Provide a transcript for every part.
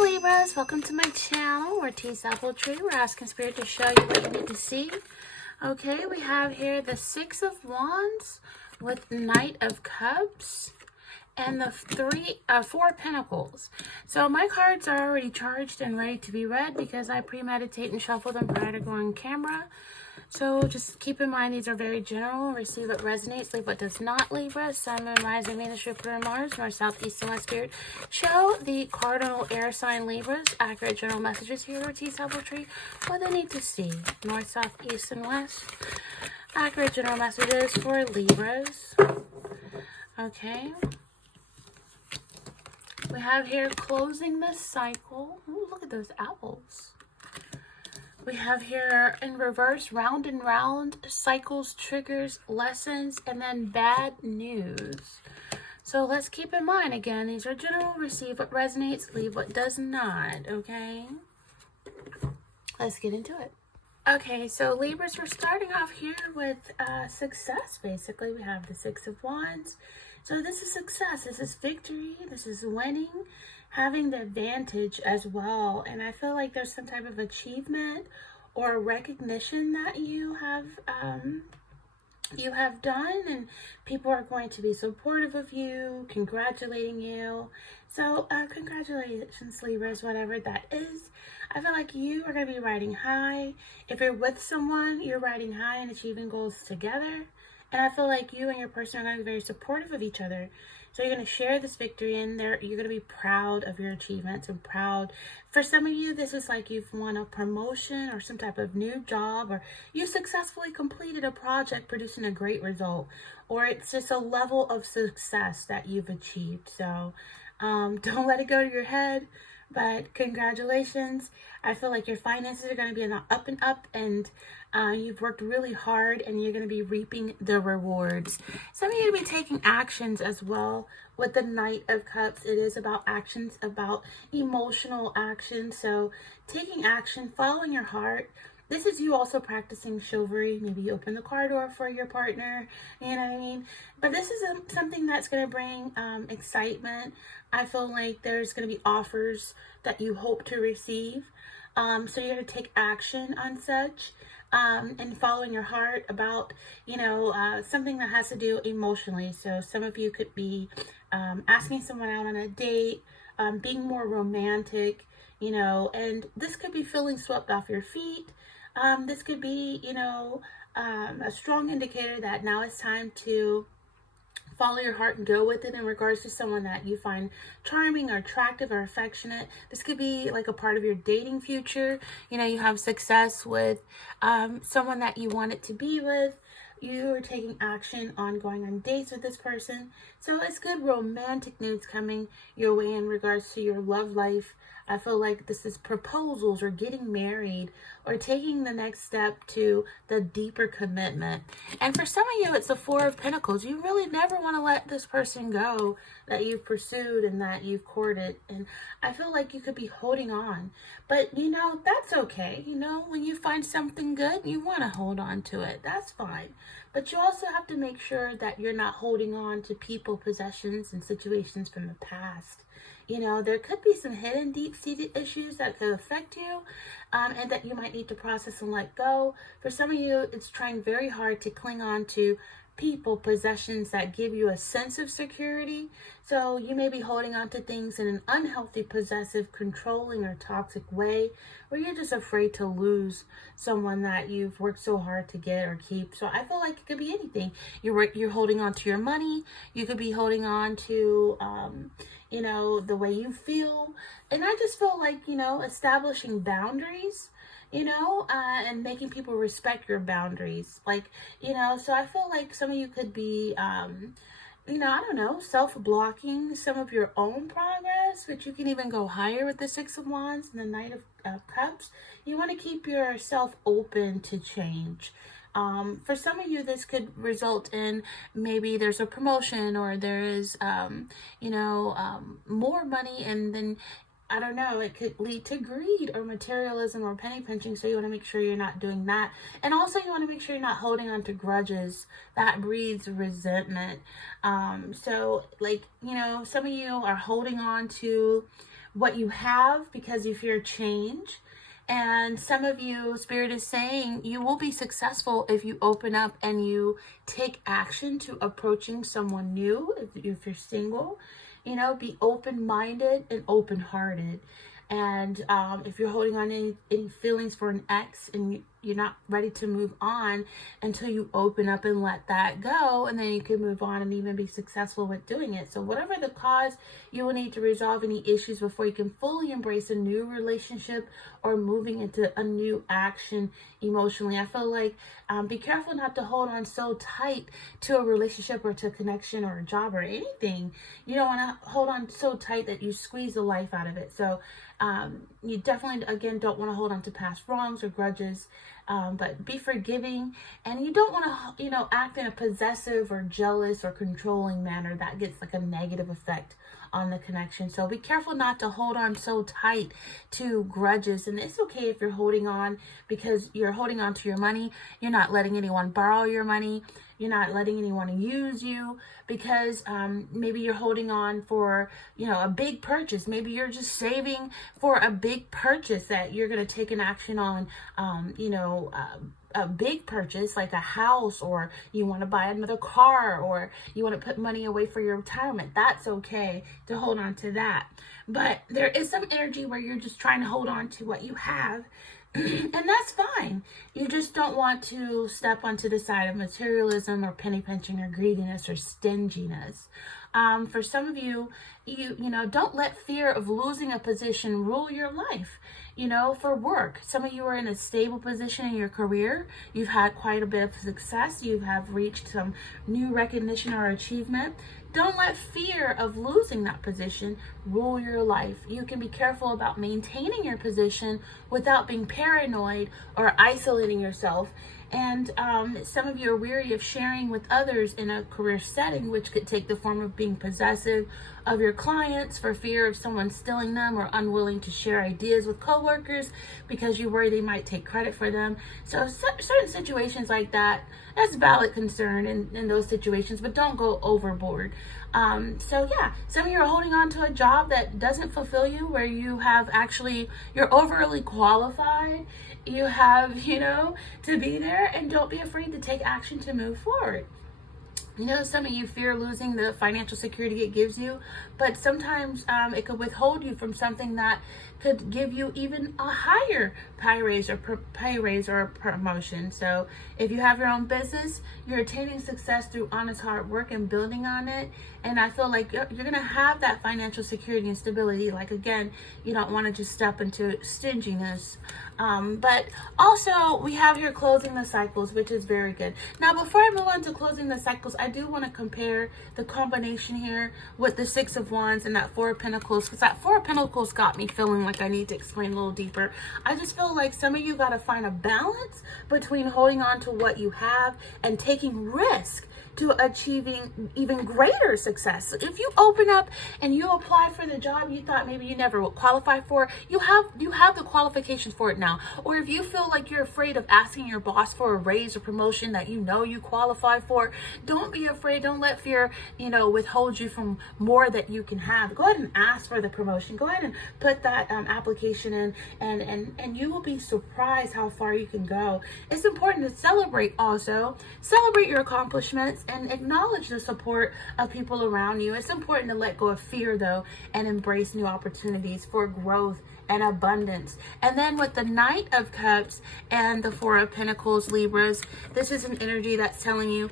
Libras, welcome to my channel. We're Tea's Apple Tree. We're asking Spirit to show you what you need to see. Okay, we have here the Six of Wands with Knight of Cups and the Four Pentacles. So my cards are already charged and ready to be read because I premeditate and shuffle them prior to going camera. So just keep in mind these are very general. Receive what resonates, leave what does not. Libra, Sun, Moon, Rising, Venus, Jupiter, and Mars, North, South, East, and West. Spirit show the cardinal air sign Libras accurate general messages here at Tea's Apple Tree. What they need to see. North, South, East, and West. Accurate general messages for Libras. Okay. We have here closing the cycle. Ooh, look at those owls. We have here in reverse, round and round, cycles, triggers, lessons, and then bad news. So let's keep in mind, again, these are general. Receive what resonates, leave what does not, okay? Let's get into it. Okay, so Libras, we're starting off here with success, basically. We have the Six of Wands. So this is success. This is victory. This is winning, having the advantage as well. And I feel like there's some type of achievement or recognition that you have done, and people are going to be supportive of you, congratulating you. So congratulations, Libras, whatever that is. I feel like you are going to be riding high. If you're with someone, you're riding high and achieving goals together. And I feel like you and your person are going to be very supportive of each other. So you're going to share this victory in there. You're going to be proud of your achievements and proud. For some of you, this is like you've won a promotion or some type of new job, or you successfully completed a project producing a great result, or it's just a level of success that you've achieved. So don't let it go to your head. But congratulations. I feel like your finances are going to be on the up and up, and you've worked really hard and you're going to be reaping the rewards. Some of you are going to be taking actions as well with the Knight of Cups. It is about actions, about emotional action. So taking action, following your heart. This is you also practicing chivalry. Maybe you open the car door for your partner, you know what I mean? But this is something that's going to bring excitement. I feel like there's going to be offers that you hope to receive. So you're going to take action on such and following your heart about, something that has to do emotionally. So some of you could be asking someone out on a date, being more romantic, and this could be feeling swept off your feet. This could be, a strong indicator that now it's time to follow your heart and go with it in regards to someone that you find charming or attractive or affectionate. This could be like a part of your dating future. You have success with someone that you want it to be with. You are taking action on going on dates with this person. So it's good romantic news coming your way in regards to your love life. I feel like this is proposals or getting married or taking the next step to the deeper commitment. And for some of you, it's the Four of Pentacles. You really never want to let this person go that you've pursued and that you've courted. And I feel like you could be holding on. But, that's okay. When you find something good, you want to hold on to it. That's fine. But you also have to make sure that you're not holding on to people, possessions, and situations from the past. There could be some hidden deep-seated issues that could affect you and that you might need to process and let go. For some of you, it's trying very hard to cling on to people, possessions that give you a sense of security. So you may be holding on to things in an unhealthy, possessive, controlling, or toxic way where you're just afraid to lose someone that you've worked so hard to get or keep. So I feel like it could be anything. You're holding on to your money. You could be holding on to the way you feel. And I just feel like, establishing boundaries, and making people respect your boundaries. So I feel like some of you could be, self-blocking some of your own progress, but you can even go higher with the Six of Wands and the Knight of Cups. You want to keep yourself open to change. For some of you, this could result in maybe there's a promotion or there is, more money, and then I don't know, it could lead to greed or materialism or penny pinching. So you want to make sure you're not doing that. And also you want to make sure you're not holding on to grudges. That breeds resentment. So some of you are holding on to what you have because you fear change. And some of you, Spirit is saying, you will be successful if you open up and you take action to approaching someone new. If you're single, be open-minded and open-hearted. And if you're holding on to any feelings for an ex and you're not ready to move on until you open up and let that go, and then you can move on and even be successful with doing it. So whatever the cause, you will need to resolve any issues before you can fully embrace a new relationship or moving into a new action emotionally. I feel like be careful not to hold on so tight to a relationship or to a connection or a job or anything. You don't want to hold on so tight that you squeeze the life out of it. So you definitely, again, don't want to hold on to past wrongs or grudges, but be forgiving. And you don't want to, act in a possessive or jealous or controlling manner that gets like a negative effect on the connection. So be careful not to hold on so tight to grudges. And it's okay if you're holding on because you're holding on to your money. You're not letting anyone borrow your money. You're not letting anyone use you because maybe you're holding on for, a big purchase. Maybe you're just saving for a big purchase that you're going to take an action on, a big purchase like a house, or you want to buy another car, or you want to put money away for your retirement. That's okay to hold on to that. But there is some energy where you're just trying to hold on to what you have. And that's fine. You just don't want to step onto the side of materialism or penny pinching or greediness or stinginess. For some of you, don't let fear of losing a position rule your life. For work, some of you are in a stable position in your career. You've had quite a bit of success. You have reached some new recognition or achievement. Don't let fear of losing that position rule your life. You can be careful about maintaining your position without being paranoid or isolating yourself. And some of you are weary of sharing with others in a career setting, which could take the form of being possessive of your clients for fear of someone stealing them, or unwilling to share ideas with coworkers because you worry they might take credit for them. So certain situations like that, that's valid concern in those situations, but don't go overboard. Some of you are holding on to a job that doesn't fulfill you, where you have you're overly qualified. You have, to be there, and don't be afraid to take action to move forward. Some of you fear losing the financial security it gives you, but sometimes it could withhold you from something that could give you even a higher pay raise or promotion. So if you have your own business, you're attaining success through honest hard work and building on it. And I feel like you're going to have that financial security and stability. Like, again, you don't want to just step into stinginess. But also we have here closing the cycles, which is very good. Now, before I move on to closing the cycles, I do want to compare the combination here with the Six of Wands and that Four of Pentacles, because that Four of Pentacles got me feeling like I need to explain a little deeper. I just feel like some of you got to find a balance between holding on to what you have and taking risk to achieving even greater success. If you open up and you apply for the job you thought maybe you never would qualify for, you have the qualifications for it now. Or if you feel like you're afraid of asking your boss for a raise or promotion that you qualify for, don't be afraid. Don't let fear, withhold you from more that you can have. Go ahead and ask for the promotion. Go ahead and put that application in, and you will be surprised how far you can go. It's important to celebrate your accomplishments and acknowledge the support of people around you. It's important to let go of fear, though, and embrace new opportunities for growth and abundance. And then with the Knight of Cups and the Four of Pentacles, Libras, this is an energy that's telling you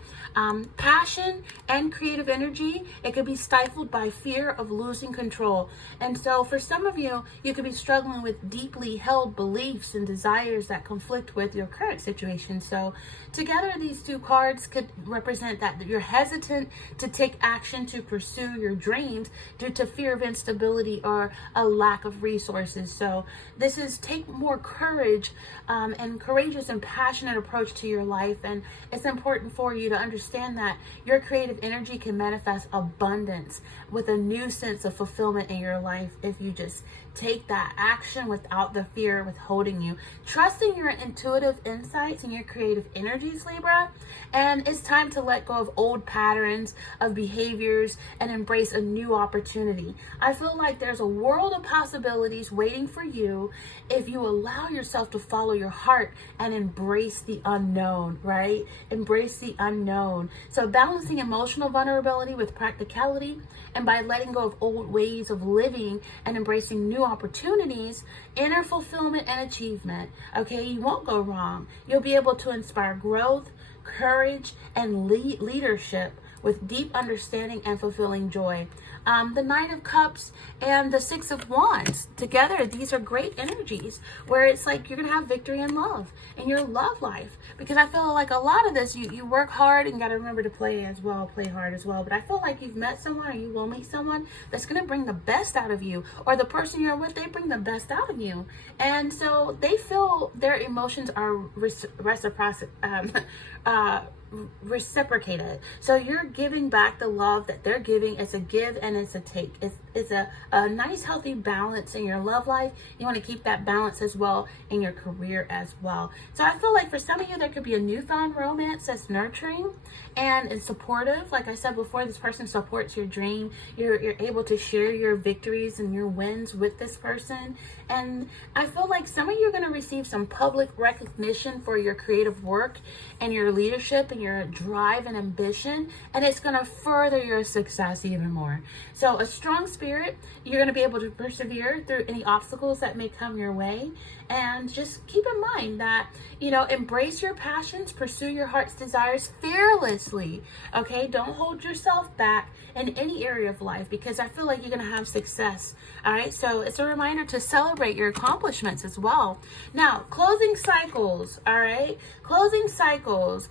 passion and creative energy, it could be stifled by fear of losing control. And so for some of you, you could be struggling with deeply held beliefs and desires that conflict with your current situation. So together, these two cards could represent that you're hesitant to take action to pursue your dreams due to fear of instability or a lack of resources. So this is take more courage and courageous and passionate approach to your life. And it's important for you to understand that your creative energy can manifest abundance with a new sense of fulfillment in your life if you just take that action without the fear withholding you. Trusting your intuitive insights and your creative energies, Libra. And it's time to let go of old patterns of behaviors and embrace a new opportunity. I feel like there's a world of possibilities waiting for you if you allow yourself to follow your heart and embrace the unknown, right? Embrace the unknown. So balancing emotional vulnerability with practicality, and by letting go of old ways of living and embracing new opportunities, inner fulfillment and achievement. Okay, you won't go wrong. You'll be able to inspire growth, courage, and leadership with deep understanding and fulfilling joy. The Nine of Cups and the Six of Wands together, these are great energies where it's like you're gonna have victory and love in your love life. Because I feel like a lot of this, you work hard and you gotta remember to play hard as well. But I feel like you've met someone, or you will meet someone that's gonna bring the best out of you, or the person you're with, they bring the best out of you. And so they feel their emotions are reciprocated. So you're giving back the love that they're giving. It's a give and it's a take. It's a nice healthy balance in your love life. You want to keep that balance as well in your career as well. So I feel like for some of you there could be a newfound romance that's nurturing and supportive. Like I said before, this person supports your dream. You're able to share your victories and your wins with this person. And I feel like some of you are going to receive some public recognition for your creative work and your leadership and your drive and ambition, and it's going to further your success even more. So a strong spirit, you're going to be able to persevere through any obstacles that may come your way. And just keep in mind that, embrace your passions, pursue your heart's desires fearlessly. Okay, don't hold yourself back in any area of life, because I feel like you're going to have success. All right, so it's a reminder to celebrate your accomplishments as well. Now, closing cycles. All right, closing cycles.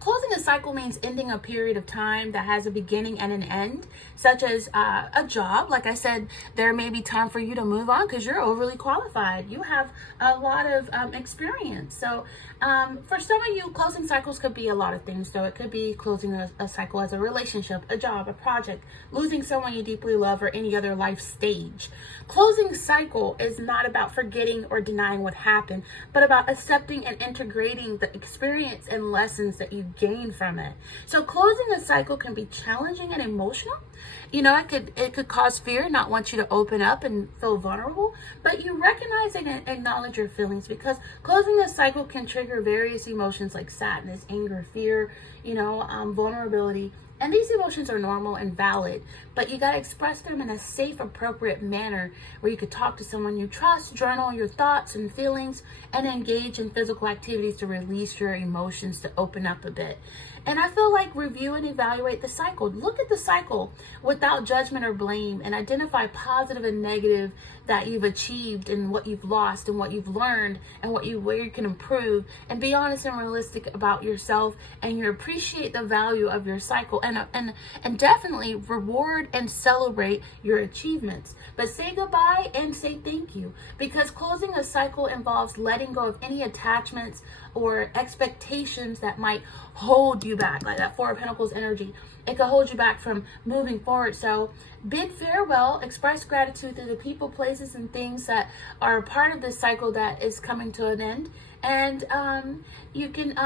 Closing a cycle means ending a period of time that has a beginning and an end, such as a job. Like I said, there may be time for you to move on because you're overly qualified. You have a lot of experience. So for some of you, closing cycles could be a lot of things. So it could be closing a cycle as a relationship, a job, a project, losing someone you deeply love, or any other life stage. Closing cycle is not about forgetting or denying what happened, but about accepting and integrating the experience and lessons that you gain from it. So closing a cycle can be challenging and emotional. It could cause fear, not want you to open up and feel vulnerable, but you recognize and acknowledge your feelings, because closing a cycle can trigger various emotions like sadness, anger, fear, vulnerability. And these emotions are normal and valid, but you got to express them in a safe, appropriate manner where you could talk to someone you trust, journal your thoughts and feelings, and engage in physical activities to release your emotions, to open up a bit. And I feel like review and evaluate the cycle. Look at the cycle without judgment or blame, and identify positive and negative that you've achieved and what you've lost and what you've learned and where you can improve, and be honest and realistic about yourself, and you appreciate the value of your cycle, and definitely reward and celebrate your achievements. But say goodbye and say thank you, because closing a cycle involves letting go of any attachments or expectations that might hold you back, like that Four of Pentacles energy. It could hold you back from moving forward. So bid farewell, express gratitude to the people, places, and things that are a part of this cycle that is coming to an end. And you can,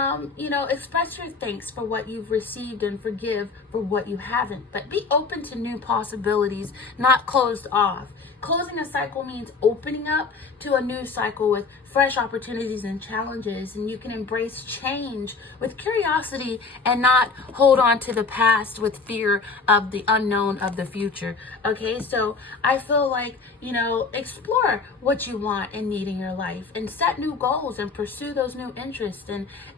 express your thanks for what you've received and forgive for what you haven't. But be open to new possibilities, not closed off. Closing a cycle means opening up to a new cycle with fresh opportunities and challenges, and you can embrace change with curiosity and not hold on to the past with fear of the unknown of the future. Okay, so I feel like, explore what you want and need in your life, and set new goals and pursue those new interests,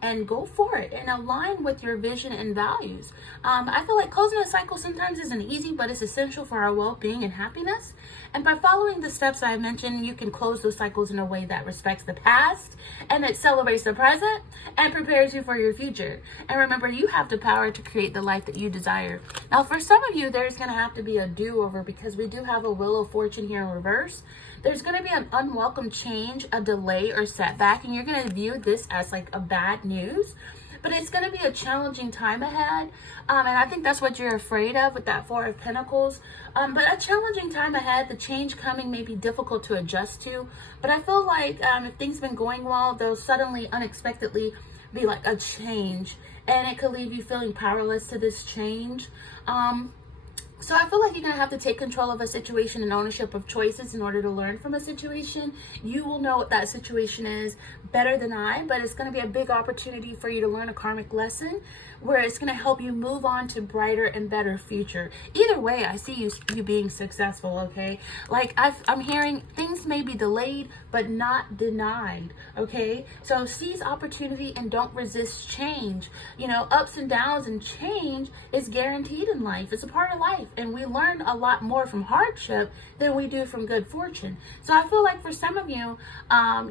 and go for it and align with your vision and values. I feel like closing a cycle sometimes isn't easy, but it's essential for our well-being and happiness. And by following the steps I mentioned, you can close those cycles in a way that respects the past, and it celebrates the present, and prepares you for your future. And remember, you have the power to create the life that you desire. Now, for some of you, there's going to have to be a do-over, because we do have a Wheel of Fortune here in reverse. There's going to be an unwelcome change, a delay, or setback, and you're going to view this as like a bad news. but it's going to be a challenging time ahead. And I think that's what you're afraid of with that Four of Pentacles. But a challenging time ahead, the change coming may be difficult to adjust to. But I feel like if things have been going well, they'll suddenly, unexpectedly be like a change. And it could leave you feeling powerless to this change. So I feel like you're going to have to take control of a situation and ownership of choices in order to learn from a situation. You will know what that situation is better than I, but it's going to be a big opportunity for you to learn a karmic lesson where it's going to help you move on to brighter and better future. Either way, I see you being successful, okay? Like I'm hearing things may be delayed, but not denied, okay? So seize opportunity and don't resist change. You know, ups and downs and change is guaranteed in life. It's a part of life. And we learn a lot more from hardship than we do from good fortune. So I feel like for some of you,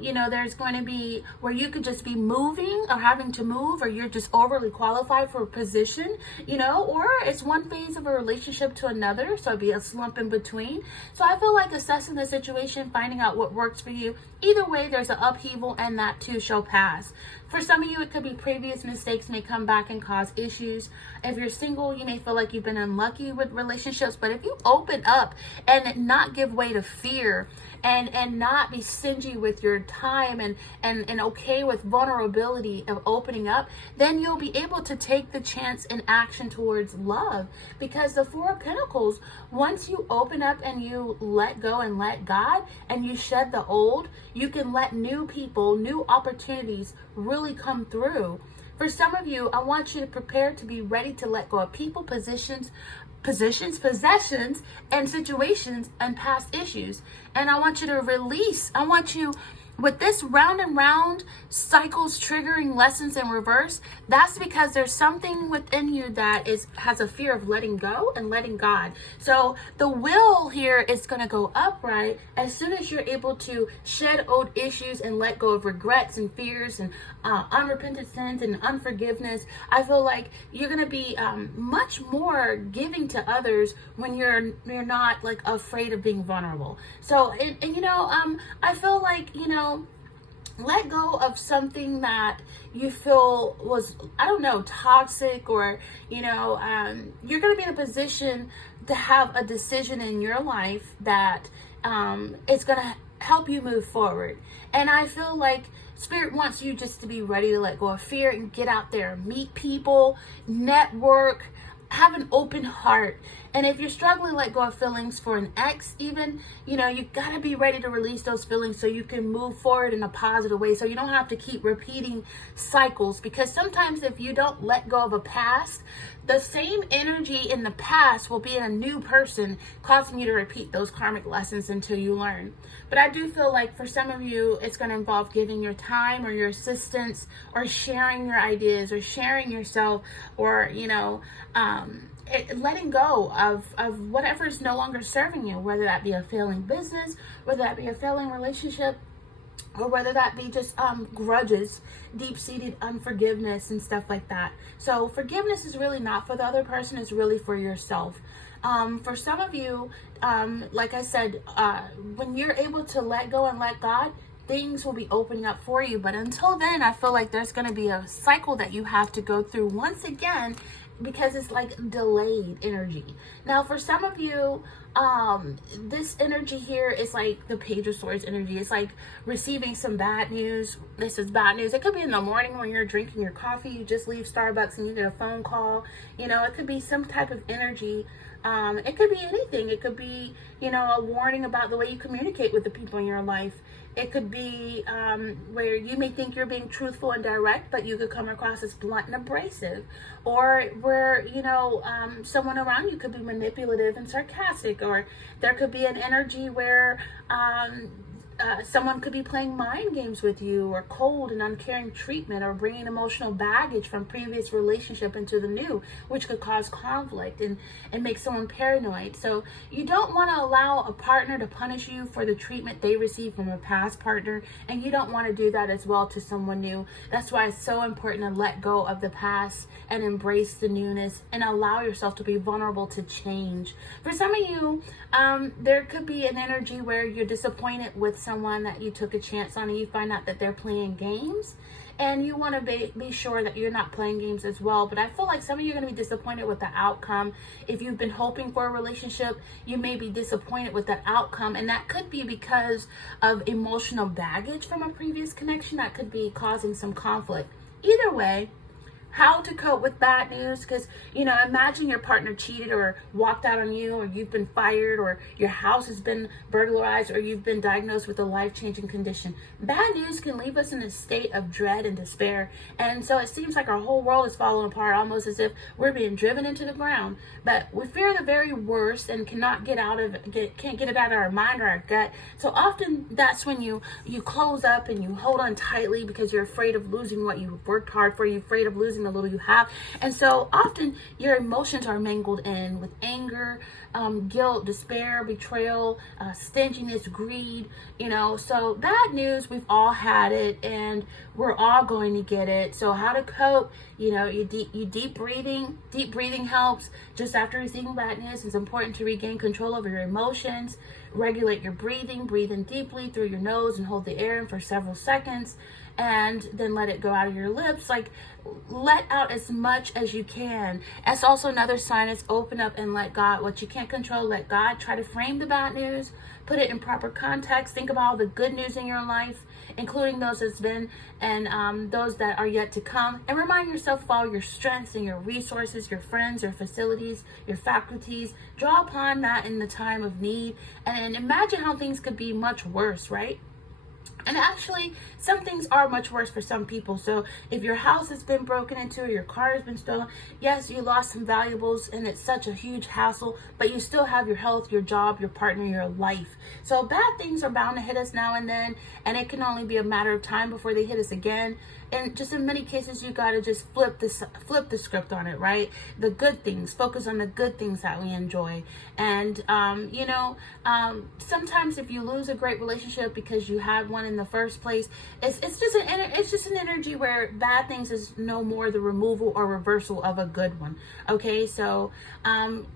you know, there's going to be where you could just be moving or having to move, or you're just overly qualified for a position, you know, or it's one phase of a relationship to another. So it'd be a slump in between. So I feel like assessing the situation, finding out what works for you. Either way, there's an upheaval and that too shall pass. For some of you, it could be previous mistakes may come back and cause issues. If you're single, you may feel like you've been unlucky with relationships, but if you open up and not give way to fear and not be stingy with your time and okay with vulnerability of opening up, then you'll be able to take the chance and action towards love. Because the Four of Pentacles, once you open up and you let go and let God and you shed the old, you can let new people, new opportunities really come through. For some of you, I want you to prepare to be ready to let go of people, possessions, and situations and past issues. And I want you to release. I want you, with this round and round cycles triggering lessons in reverse, that's because there's something within you that has a fear of letting go and letting God. So the will here is going to go upright as soon as you're able to shed old issues and let go of regrets and fears and unrepentant sins and unforgiveness. I feel like you're going to be much more giving to others when you're not like afraid of being vulnerable. So and you know, I feel like, you know, let go of something that you feel was, I don't know, toxic, or, you know, you're going to be in a position to have a decision in your life that is going to help you move forward. And I feel like Spirit wants you just to be ready to let go of fear and get out there, meet people, network, have an open heart. And if you're struggling, let go of feelings for an ex even, you know, you got to be ready to release those feelings so you can move forward in a positive way, so you don't have to keep repeating cycles. Because sometimes if you don't let go of a past, the same energy in the past will be in a new person, causing you to repeat those karmic lessons until you learn. But I do feel like for some of you, it's going to involve giving your time or your assistance or sharing your ideas or sharing yourself, or, you know, letting go of whatever is no longer serving you, whether that be a failing business, whether that be a failing relationship, or whether that be just grudges, deep-seated unforgiveness and stuff like that. So forgiveness is really not for the other person, it's really for yourself. For some of you, like I said, when you're able to let go and let God, things will be opening up for you. But until then, I feel like there's going to be a cycle that you have to go through once again, because it's like delayed energy. Now, for some of you, this energy here is like the Page of Swords energy. It's like receiving some bad news. This is bad news. It could be in the morning when you're drinking your coffee, you just leave Starbucks and you get a phone call. You know, it could be some type of energy. It could be anything. It could be, you know, a warning about the way you communicate with the people in your life. It could be where you may think you're being truthful and direct, but you could come across as blunt and abrasive. Or where, you know, someone around you could be manipulative and sarcastic. Or there could be an energy where someone could be playing mind games with you, or cold and uncaring treatment, or bringing emotional baggage from previous relationship into the new, which could cause conflict and make someone paranoid. So you don't want to allow a partner to punish you for the treatment they received from a past partner, and you don't want to do that as well to someone new. That's why it's so important to let go of the past and embrace the newness and allow yourself to be vulnerable to change. For some of you, there could be an energy where you're disappointed with someone that you took a chance on and you find out that they're playing games, and you want to be sure that you're not playing games as well. But I feel like some of you are going to be disappointed with the outcome. If you've been hoping for a relationship, you may be disappointed with that outcome, and that could be because of emotional baggage from a previous connection that could be causing some conflict. Either way, how to cope with bad news, because imagine your partner cheated or walked out on you, or you've been fired, or your house has been burglarized, or you've been diagnosed with a life-changing condition. Bad news can leave us in a state of dread and despair, and so it seems like our whole world is falling apart, almost as if we're being driven into the ground. But we fear the very worst and can't get it out of our mind or our gut. So often that's when you close up and you hold on tightly because you're afraid of losing what you've worked hard for. You're afraid of losing the little you have. And so often your emotions are mingled in with anger, guilt, despair, betrayal, stinginess, greed. So bad news, we've all had it, and we're all going to get it. So how to cope? You deep breathing. Deep breathing helps. Just after receiving bad news, it's important to regain control over your emotions. Regulate your breathing. Breathe in deeply through your nose and hold the air in for several seconds, and then let it go out of your lips. Like, let out as much as you can. That's also another sign. Is open up and let God. What you can't control, let God. Try to frame the bad news, put it in proper context. Think about all the good news in your life, including those that's been and those that are yet to come, and remind yourself of all your strengths and your resources, your friends, your facilities, your faculties. Draw upon that in the time of need, and imagine how things could be much worse, right? And actually, some things are much worse for some people. So if your house has been broken into or your car has been stolen, yes, you lost some valuables and it's such a huge hassle, but you still have your health, your job, your partner, your life. So bad things are bound to hit us now and then, and it can only be a matter of time before they hit us again. And just in many cases, you got to just flip the script on it, right? The good things, focus on the good things that we enjoy. And, sometimes if you lose a great relationship because you had one in the first place, it's just an energy where bad things is no more the removal or reversal of a good one. Okay, so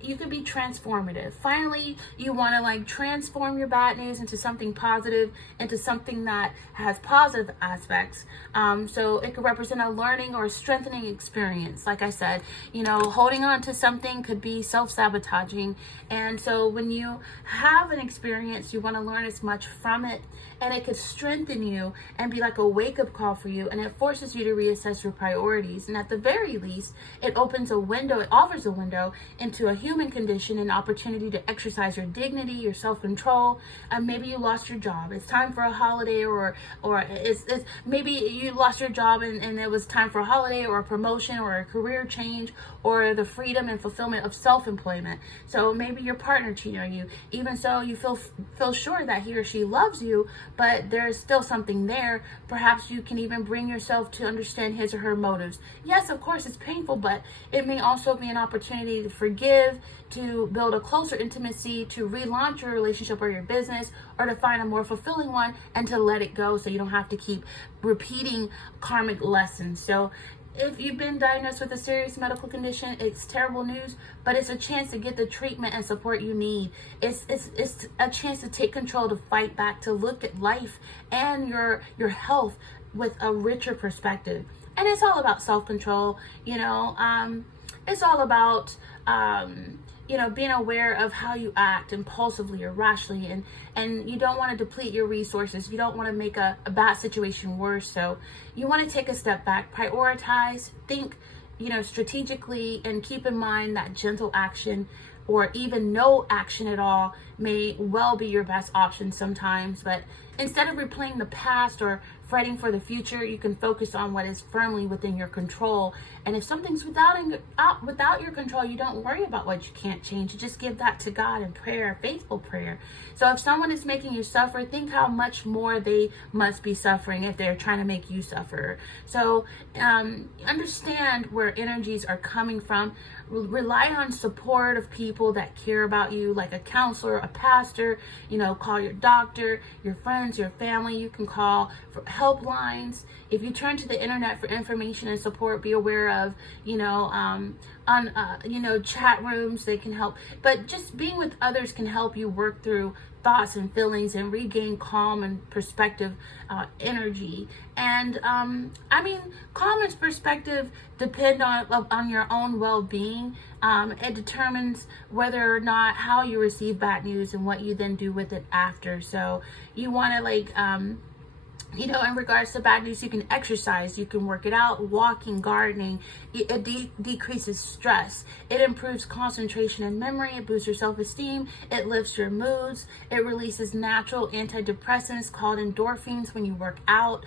you could be transformative. Finally, you want to transform your bad news into something positive, into something that has positive aspects. So it could represent a learning or a strengthening experience. Like I said, holding on to something could be self-sabotaging. And so when you have an experience, you want to learn as much from it, and it could strengthen you and be like a wake-up call for you, and it forces you to reassess your priorities. And at the very least, it offers a window into a human condition, an opportunity to exercise your dignity, your self-control. Maybe you lost your job. It's time for a holiday, or it's maybe you lost your job and it was time for a holiday or a promotion or a career change or the freedom and fulfillment of self-employment. So maybe your partner cheated on you. Even so, you feel sure that he or she loves you, but there's still something there. Perhaps you can even bring yourself to understand his or her motives. Yes, of course, it's painful, but it may also be an opportunity to forgive, to build a closer intimacy, to relaunch your relationship or your business, or to find a more fulfilling one, and to let it go so you don't have to keep repeating karmic lessons. So if you've been diagnosed with a serious medical condition, it's terrible news, but it's a chance to get the treatment and support you need. It's a chance to take control, to fight back, to look at life and your health with a richer perspective. And it's all about self-control. It's all about being aware of how you act impulsively or rashly, and you don't want to deplete your resources. You don't want to make a bad situation worse. So you want to take a step back, prioritize, think, strategically, and keep in mind that gentle action or even no action at all may well be your best option sometimes. But instead of replaying the past or fretting for the future, you can focus on what is firmly within your control. And if something's without your control, you don't worry about what you can't change. You just give that to God in prayer, faithful prayer. So if someone is making you suffer, think how much more they must be suffering if they're trying to make you suffer. So understand where energies are coming from. Rely on support of people that care about you, like a counselor, a pastor. Call your doctor, your friends, your family. You can call for helplines. If you turn to the internet for information and support, be aware of, chat rooms. They can help. But just being with others can help you work through thoughts and feelings and regain calm and perspective, energy. And calm and perspective depend on your own well-being. It determines whether or not how you receive bad news and what you then do with it after. So you want to in regards to bad news, you can exercise, you can work it out, walking, gardening. It decreases stress. It improves concentration and memory. It boosts your self-esteem. It lifts your moods. It releases natural antidepressants called endorphins when you work out.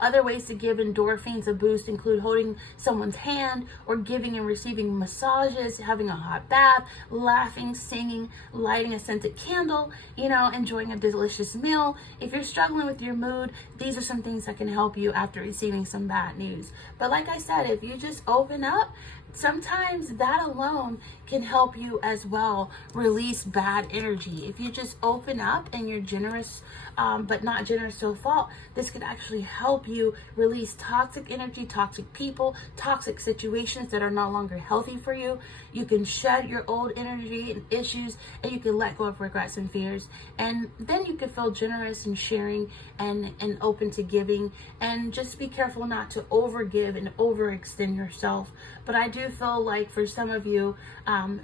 Other ways to give endorphins a boost include holding someone's hand or giving and receiving massages, having a hot bath, laughing, singing, lighting a scented candle, enjoying a delicious meal. If you're struggling with your mood, these are some things that can help you after receiving some bad news. But like I said, if you just open up, sometimes that alone can help you as well release bad energy. If you just open up and you're generous, but not generous to a fault, this could actually help you release toxic energy, toxic people, toxic situations that are no longer healthy for you. You can shed your old energy and issues, and you can let go of regrets and fears. And then you can feel generous and sharing and open to giving. And just be careful not to overgive and overextend yourself. But I do feel like for some of you,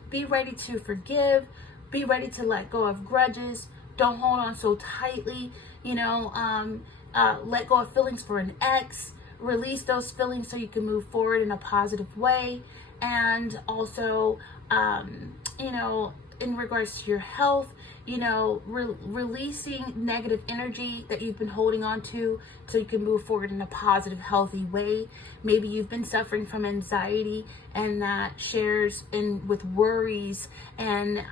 be ready to forgive, be ready to let go of grudges. Don't hold on so tightly, let go of feelings for an ex, release those feelings so you can move forward in a positive way. And also, in regards to your health, releasing negative energy that you've been holding on to so you can move forward in a positive, healthy way. Maybe you've been suffering from anxiety and that shares in with worries, and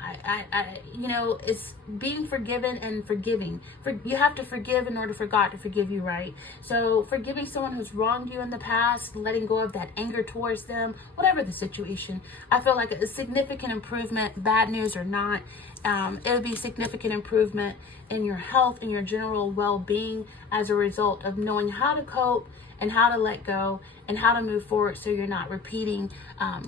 it's being forgiven and forgiving. You have to forgive in order for God to forgive you, right? So forgiving someone who's wronged you in the past, letting go of that anger towards them, whatever the situation, I feel like a significant improvement, bad news or not. It would be significant improvement in your health and your general well-being as a result of knowing how to cope and how to let go and how to move forward, so you're not repeating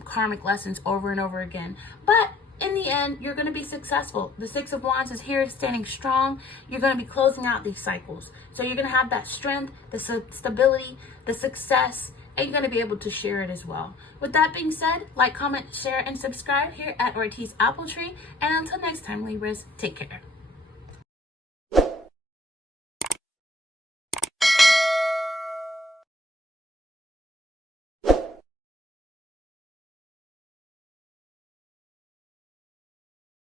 karmic lessons over and over again. But in the end, you're going to be successful. The Six of Wands is here standing strong. You're going to be closing out these cycles. So you're going to have that strength, the stability, the success, and you're going to be able to share it as well. With that being said, like, comment, share, and subscribe here at Ortiz Apple Tree. And until next time, Libras, take care.